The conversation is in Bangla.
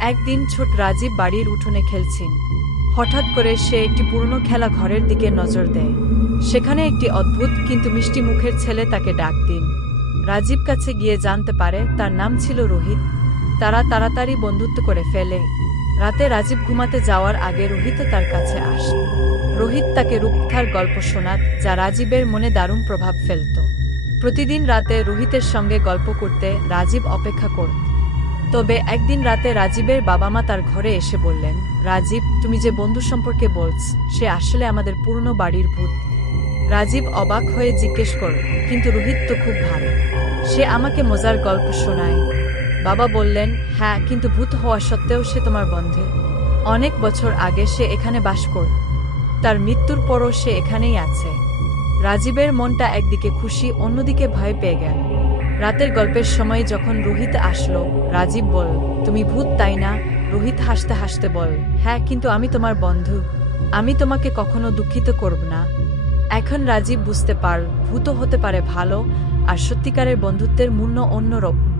একদিন ছোট রাজীব বাড়ির উঠোনে খেলছেন। হঠাৎ করে সে একটি পুরনো খেলা ঘরের দিকে নজর দেয়। সেখানে একটি অদ্ভুত কিন্তু মিষ্টি মুখের ছেলে তাকে ডাক দিন। রাজীব কাছে গিয়ে জানতে পারে তার নাম ছিল রোহিত। তারা তাড়াতাড়ি বন্ধুত্ব করে ফেলে। রাতে রাজীব ঘুমাতে যাওয়ার আগে রোহিত তার কাছে আসে। রোহিত তাকে রূপকথার গল্প শোনাত, যা রাজীবের মনে দারুণ প্রভাব ফেলত। প্রতিদিন রাতে রোহিতের সঙ্গে গল্প করতে রাজীব অপেক্ষা করত। তবে একদিন রাতে রাজীবের বাবা মা তার ঘরে এসে বললেন, রাজীব, তুমি যে বন্ধু সম্পর্কে বলছ সে আসলে আমাদের পুরনো বাড়ির ভূত। রাজীব অবাক হয়ে জিজ্ঞেস করল, কিন্তু রোহিত তো খুব ভালো, সে আমাকে মজার গল্প শোনায়। বাবা বললেন, হ্যাঁ, কিন্তু ভূত হওয়া সত্ত্বেও সে তোমার বন্ধু। অনেক বছর আগে সে এখানে বাস করত। তার মৃত্যুর পরও সে এখানেই আছে। রাজীবের মনটা একদিকে খুশি, অন্যদিকে ভয় পেয়ে গেল। রাতের গল্পের সময় যখন রোহিত আসলো, রাজীব বলল, তুমি ভূত তাই না? রোহিত হাসতে হাসতে বলল, হ্যাঁ, কিন্তু আমি তোমার বন্ধু। আমি তোমাকে কখনো দুঃখিত করব না। এখন রাজীব বুঝতে পারল ভূতও হতে পারে ভালো, আর সত্যিকারের বন্ধুত্বের মূল্য অন্যরকম।